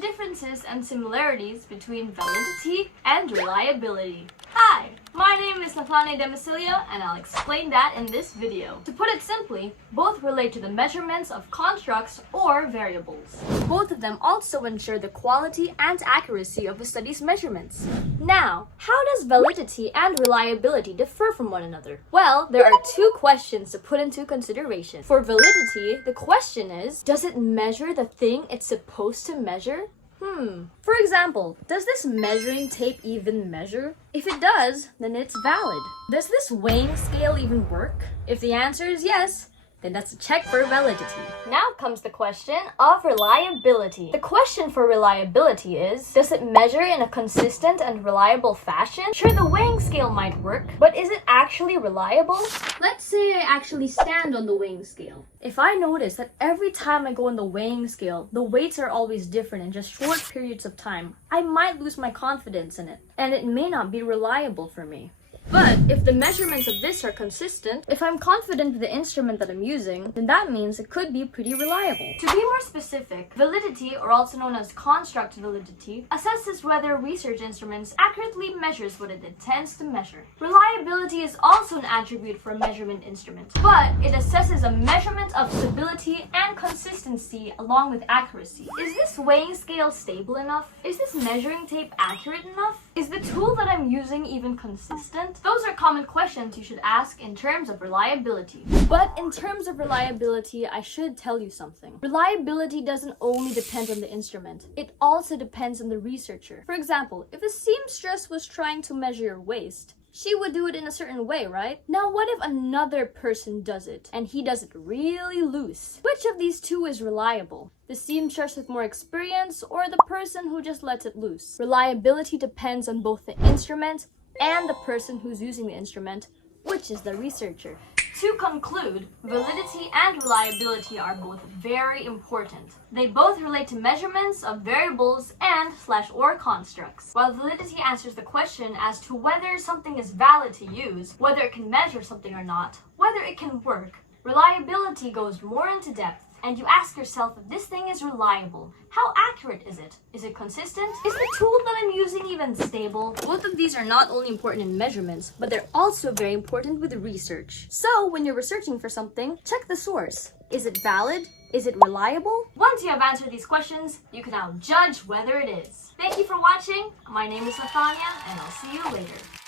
differences and similarities between validity and reliability. Hi, my name is Nathania Demasilia, and I'll explain that in this video. To put it simply, both relate to the measurements of constructs or variables. Both of them also ensure the quality and accuracy of a study's measurements. Now, how does validity and reliability differ from one another? Well, there are two questions to put into consideration. For validity, the question is, does it measure the thing it's supposed to measure? For example, does this measuring tape even measure? If it does, then it's valid. Does this weighing scale even work? If the answer is yes, then that's a check for validity. Now comes the question of reliability. The question for reliability is, does it measure in a consistent and reliable fashion? Sure, the weighing scale might work, but is it actually reliable? Let's say I actually stand on the weighing scale. If I notice that every time I go on the weighing scale, the weights are always different in just short periods of time, I might lose my confidence in it, and it may not be reliable for me. But if the measurements of this are consistent, if I'm confident with the instrument that I'm using, then that means it could be pretty reliable. To be more specific, validity, or also known as construct validity, assesses whether a research instrument accurately measures what it intends to measure. Reliability is also an attribute for a measurement instrument, but it assesses a measurement of stability and consistency along with accuracy. Is this weighing scale stable enough? Is this measuring tape accurate enough? Is the tool that I'm using even consistent? Those are common questions you should ask in terms of reliability. But in terms of reliability, I should tell you something. Reliability doesn't only depend on the instrument. It also depends on the researcher. For example, if a seamstress was trying to measure your waist, she would do it in a certain way, right? Now, what if another person does it, and he does it really loose? Which of these two is reliable? The seamstress with more experience, or the person who just lets it loose? Reliability depends on both the instrument and the person who's using the instrument, which is the researcher. To conclude, validity and reliability are both very important. They both relate to measurements of variables and/or constructs. While validity answers the question as to whether something is valid to use, whether it can measure something or not, whether it can work, reliability goes more into depth, and you ask yourself if this thing is reliable. How accurate is it? Is it consistent? Is the tool that I'm using even stable? Both of these are not only important in measurements, but they're also very important with research. So when you're researching for something, check the source. Is it valid? Is it reliable? Once you have answered these questions, you can now judge whether it is. Thank you for watching. My name is Nathania, and I'll see you later.